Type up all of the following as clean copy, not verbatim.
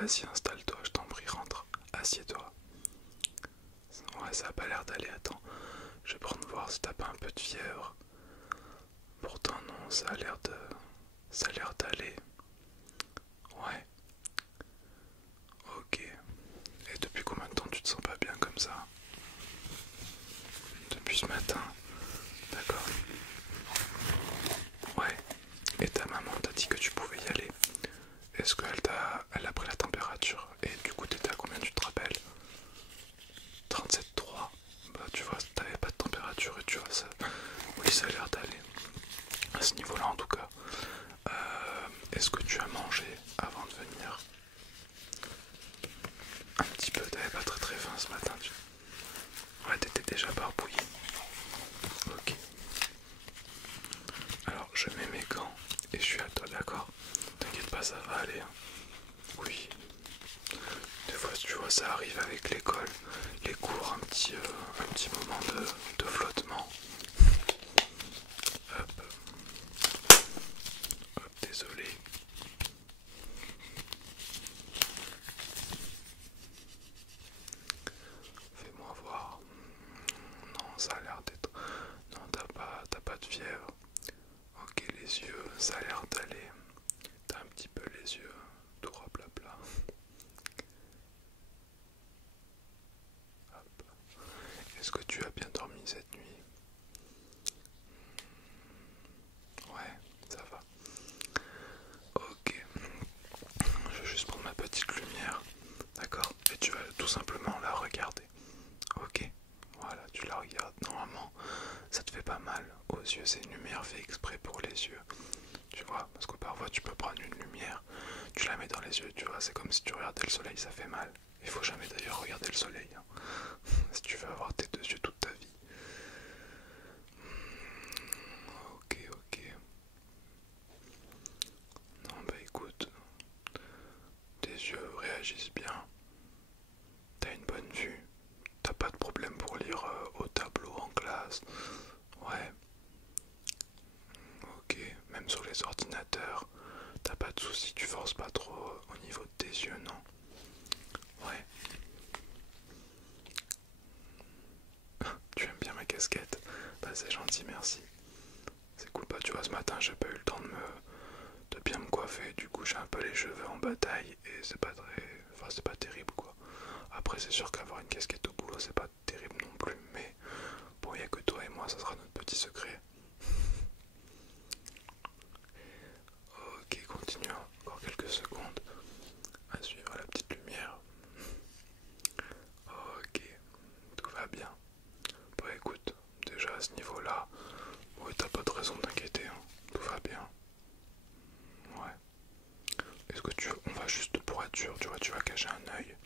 Vas-y, installe-toi, je t'en prie, rentre. Assieds-toi. Ouais, ça a pas l'air d'aller, attends. Je vais prendre voir si t'as pas un peu de fièvre. Pourtant non, ça a l'air de... Ça a l'air d'aller. Ouais, ok. Et depuis combien de temps tu te sens pas bien comme ça? Depuis ce matin. D'accord. Ouais. Et ta maman t'a dit que tu pouvais y aller. Est-ce elle a pris la température? Et du coup t'étais à combien, tu te rappelles? 37,3. Bah tu vois, t'avais pas de température et tu vois ça. Oui, ça a l'air d'aller. À ce niveau-là en tout cas. Est-ce que tu as mangé avant de venir? Un petit peu, t'avais pas très faim ce matin. Ouais, t'étais déjà barbouillé. Ok. Alors je mets mes gants et je suis à toi, d'accord? T'inquiète pas, ça va aller, hein. Oui. Des fois, tu vois, ça arrive avec l'école, les cours, un petit moment de flottement. Hop, hop, désolé. Fais-moi voir. Non, ça a l'air d'être... Non, t'as pas de fièvre. Ok, les yeux, ça a l'air d'aller. T'as un petit peu les yeux tout rablabla. Hop. Est-ce que tu as bien dormi cette nuit? Ouais, ça va. Ok. Je vais juste prendre ma petite lumière. D'accord? Et tu vas tout simplement la regarder. Ok? Voilà, tu la regardes. Normalement, ça te fait pas mal aux yeux. C'est une lumière faite exprès pour les yeux. Tu vois? Parce que parfois tu peux prendre une lumière, tu la mets dans les yeux, tu vois? C'est comme si tu regardais le soleil, ça fait mal. Il faut jamais d'ailleurs regarder le soleil, hein, si tu veux avoir tes deux yeux toute ta vie. Ok, ok. Non, bah écoute, tes yeux réagissent bien. T'as une bonne vue. T'as pas de problème pour lire au tableau en classe. Ouais, ok. Même sur les ordinateurs, t'as pas de soucis, tu forces pas trop au niveau de tes yeux, non? Ouais. Tu aimes bien ma casquette? Bah c'est gentil, merci. C'est cool, bah tu vois, ce matin j'ai pas eu le temps de bien me coiffer, du coup j'ai un peu les cheveux en bataille et c'est pas très... Enfin c'est pas terrible quoi. Après c'est sûr qu'avoir une casquette au boulot c'est pas terrible non plus, mais bon, y a que toi et moi, ça sera notre petit secret. Ok, continuons encore quelques secondes à suivre la petite lumière. Ok, tout va bien. Bon écoute, déjà à ce niveau-là, ouais, t'as pas de raison de t'inquiéter, hein. Tout va bien. Ouais. Est-ce que on va juste pour être sûr, tu vois, tu vas cacher un œil.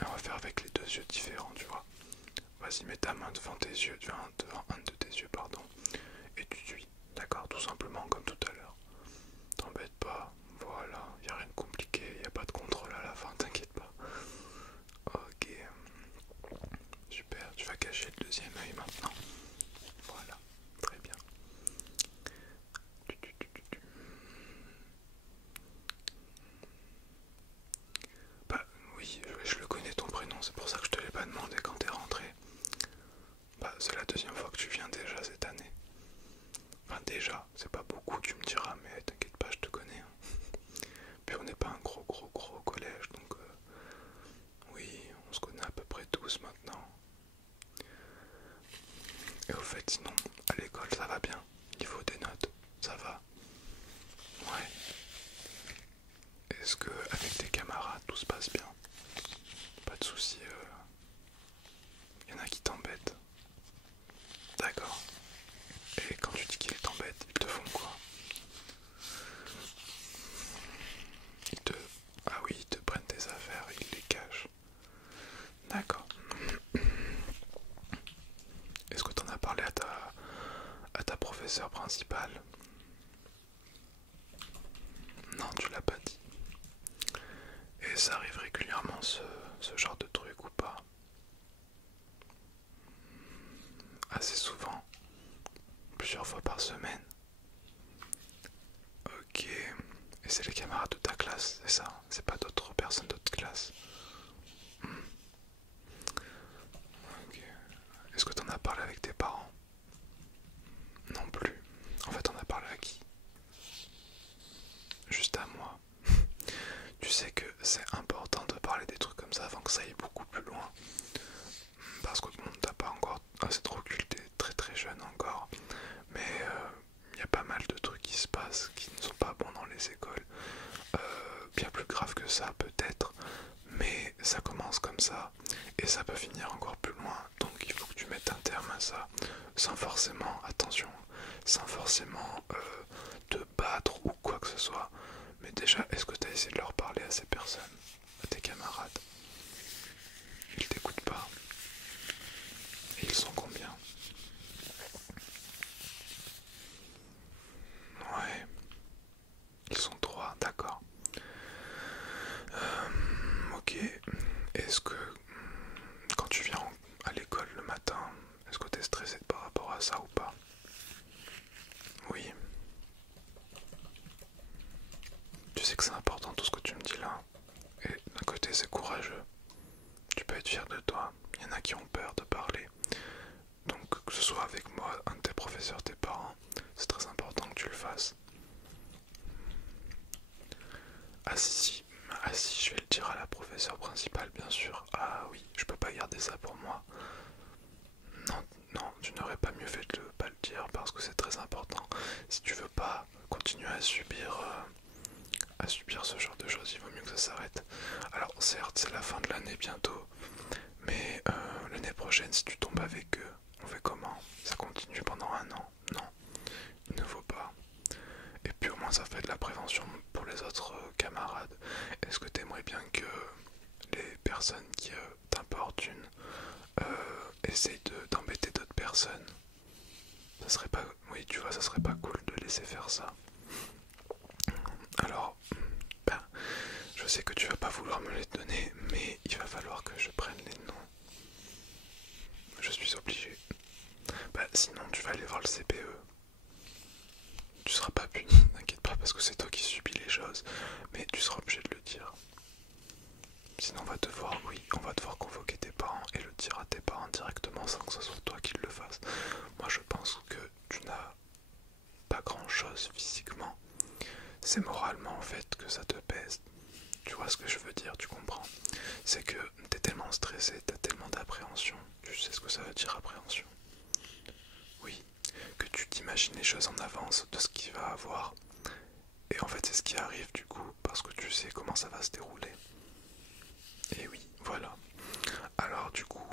Et on va faire avec les deux yeux différents, tu vois. Vas-y, mets ta main devant tes yeux, devant un de tes yeux, pardon. Et tu suis, d'accord, tout simplement comme tout à l'heure. T'embête pas, voilà, y a rien de compliqué, y a pas de contrôle à la fin, t'inquiète pas. Ok, super, tu vas cacher le deuxième œil maintenant. Voilà, très bien. Bah oui, je le connais ton prénom, c'est pour ça que je te l'ai pas demandé quand t'es rentré. Bah c'est la deuxième fois que tu viens déjà cette année. Enfin déjà, c'est pas beaucoup, tu me diras, mais t'inquiète pas, je te connais, hein. Puis on n'est pas un gros collège, donc oui, on se connaît à peu près tous maintenant. Et au fait, sinon, à l'école, ça va bien. Niveau des notes, ça va. Ouais. Est-ce que avec tes camarades, tout se passe bien? Pas de soucis, y en a qui t'embêtent. D'accord. Et quand tu dis qu'ils t'embêtent, ils te font quoi? Ils te... Ah oui, ils te prennent tes affaires, ils les cachent. D'accord. Est-ce que t'en as parlé à ta professeure principale? Non, tu l'as pas dit. Et ça arrive régulièrement ce genre de truc ou pas? Assez souvent, plusieurs fois par semaine. Ok. Et c'est les camarades de ta classe, c'est ça? C'est pas d'autres personnes d'autres classes? Ok. Est-ce que t'en as parlé avec tes parents? Non plus. En fait, on a parlé à qui? Juste à moi. Tu sais que c'est important de parler des trucs comme ça avant que ça aille beaucoup plus loin. Parce que bon, t'as pas encore assez trop occulté, très très jeune encore. Mais il y a pas mal de trucs qui se passent qui ne sont pas bons dans les écoles. Bien plus grave que ça peut-être. Mais ça commence comme ça. Et ça peut finir encore plus loin. Donc il faut que tu mettes un terme à ça. Sans forcément, attention, sans forcément te battre ou quoi que ce soit. Mais déjà, est-ce que tu as essayé de leur parler à ces personnes, à tes camarades? Ils t'écoutent pas. Et ils sont combien? Ouais, ils sont 3, d'accord. Ok, est-ce que quand tu viens à l'école le matin, est-ce que tu es stressé par rapport à ça ou pas? Oui. Tu sais que c'est important tout ce que tu me dis là. Et d'un côté c'est courageux. Tu peux être fier de toi. Il y en a qui ont peur de parler. Donc que ce soit avec moi, un de tes professeurs, tes parents, c'est très important que tu le fasses. Ah si, ah si, je vais le dire à la professeure principale bien sûr. Ah oui, je peux pas garder ça pour moi. Non, non, tu n'aurais pas mieux fait de pas le dire parce que c'est très important. Si tu veux pas continuer à subir ce genre de choses, il vaut mieux que ça s'arrête. Alors certes, c'est la fin de l'année bientôt, mais l'année prochaine, si tu tombes avec eux, on fait comment? Ça continue pendant un an? Non, il ne faut pas. Et puis au moins ça fait de la prévention pour les autres camarades. Est-ce que tu aimerais bien que les personnes qui t'importunent essayent d'embêter d'autres personnes? Ça serait pas... Oui, tu vois, ça serait pas cool de laisser faire ça. Alors, ben, je sais que tu vas pas vouloir me les donner, mais il va falloir que je prenne les noms. Je suis obligé. Bah sinon tu vas aller voir le CPE. Tu seras pas puni, n'inquiète pas parce que c'est toi qui subis les choses, mais tu seras obligé de le dire. Sinon on va devoir, oui, on va devoir convoquer tes parents et le dire à tes parents directement sans que ce soit toi qui le fasse. Moi je pense que tu n'as pas grand chose physiquement. C'est moralement en fait que ça te pèse. Tu vois ce que je veux dire, tu comprends? C'est que t'es tellement stressé, t'as tellement d'appréhension. Tu sais ce que ça veut dire appréhension? Oui, que tu t'imagines les choses en avance de ce qu'il va avoir. Et en fait c'est ce qui arrive du coup, parce que tu sais comment ça va se dérouler. Et oui, voilà. Alors du coup,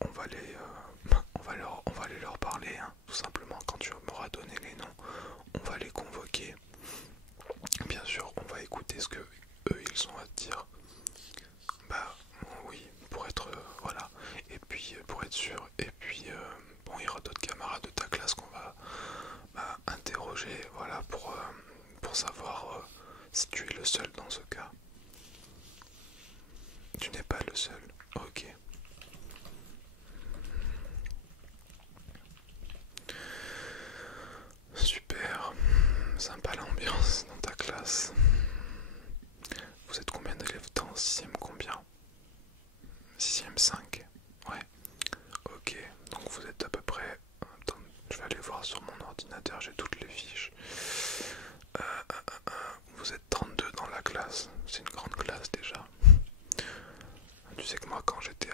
on va aller leur parler, hein, tout simplement. Quand tu m'auras donné les noms, on va les convoquer. Bien sûr, on va écouter ce que eux ils ont à te dire. Bah oui, pour être voilà. Et puis pour être sûr. Et puis bon, il y aura d'autres camarades de ta classe qu'on va interroger, voilà, pour savoir si tu es le seul dans ce cas. Tu n'es pas le seul. Ok. Super. Sympa l'ambiance dans ta classe. Vous êtes combien d'élèves dans 6ème combien? 6ème 5. Ouais. Ok. Donc vous êtes à peu près... Attends, je vais aller voir sur mon ordinateur, j'ai toutes les fiches. Vous êtes 32 dans la classe. C'est une grande classe déjà. Tu sais que moi quand j'étais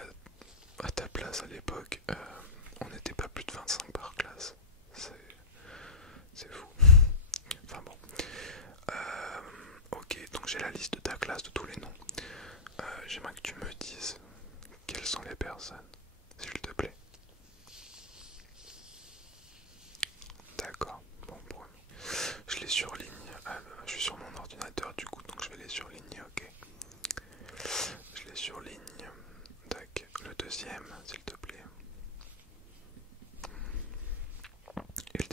à ta place à l'époque, on n'était pas plus de 25 par classe. C'est fou. Enfin bon. Ok, donc j'ai la liste de ta classe, de tous les noms. J'aimerais que tu me dises quelles sont les personnes, s'il te plaît. D'accord, bon, je les surligne. Je suis sur mon ordinateur du coup, donc je vais les surligner, ok. Je les surligne. Tac, le deuxième, s'il te plaît. Et le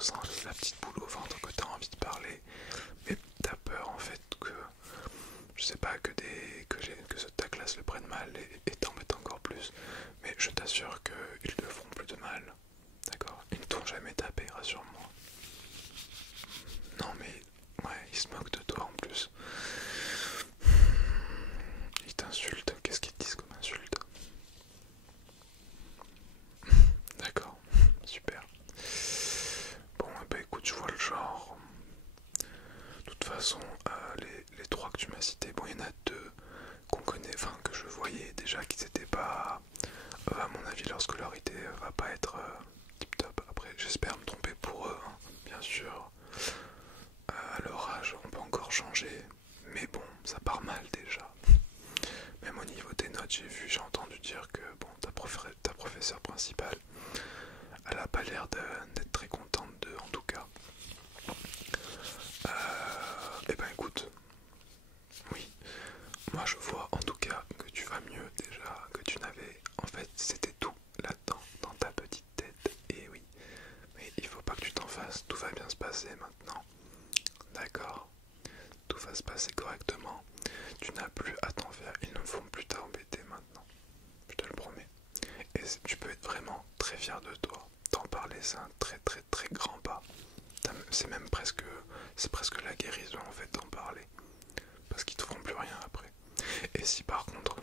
sens la petite boule au ventre, que t'as envie de parler, mais t'as peur en fait que, je sais pas, que ta classe le prenne mal et t'embête encore plus. Mais je t'assure qu'ils ne feront plus de mal. D'accord? Ils ne t'ont jamais tapé, rassure-moi. Non mais, ouais, ils se moquent de toi en plus. Ils t'insultent. Qu'est-ce qu'ils te disent comme insulte? D'accord, super. Bon, bah écoute, je vois le genre. De toute façon, les trois que tu m'as cités, bon, il y en a deux qu'on connaît, enfin que je voyais déjà qu'ils n'étaient pas, à mon avis, leur scolarité va pas être tip top. Après, j'espère me tromper pour eux, hein. Bien sûr. À leur âge, on peut encore changer, mais bon, ça part mal déjà. Même au niveau des notes, j'ai entendu dire que bon, ta professeure principale, elle a pas l'air d'être très contente d'eux en tout cas. Eh ben écoute, oui, moi je vois en tout cas que tu vas mieux déjà, que tu n'avais, en fait c'était tout là-dedans, dans ta petite tête, et oui, mais il faut pas que tu t'en fasses, tout va bien se passer maintenant, d'accord? Tout va se passer correctement, tu n'as plus à t'en faire, ils ne vont plus t'embêter maintenant, je te le promets. Et tu peux être vraiment très fier de toi. T'en parler, c'est un très très très grand pas. C'est même presque, c'est presque la guérison en fait d'en parler. Parce qu'ils te feront plus rien après. Et si par contre,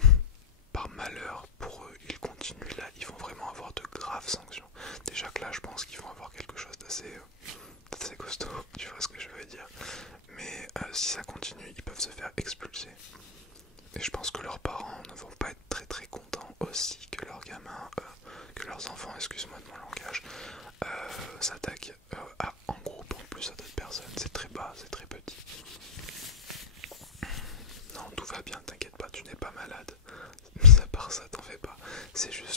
par malheur pour eux, ils continuent là, ils vont vraiment avoir de graves sanctions. Déjà que là, je pense qu'ils vont avoir quelque chose d'assez costaud, tu vois ce que je veux dire. Mais si ça continue, ils peuvent se faire expulser. Et je pense que leurs parents ne vont pas être très très contents aussi que leurs gamins, que leurs enfants, excuse-moi de mon langage, s'attaquent en groupe en plus à d'autres personnes. C'est très bas, c'est très petit. Non, tout va bien, t'inquiète pas, tu n'es pas malade. Mis à part ça, t'en fais pas. C'est juste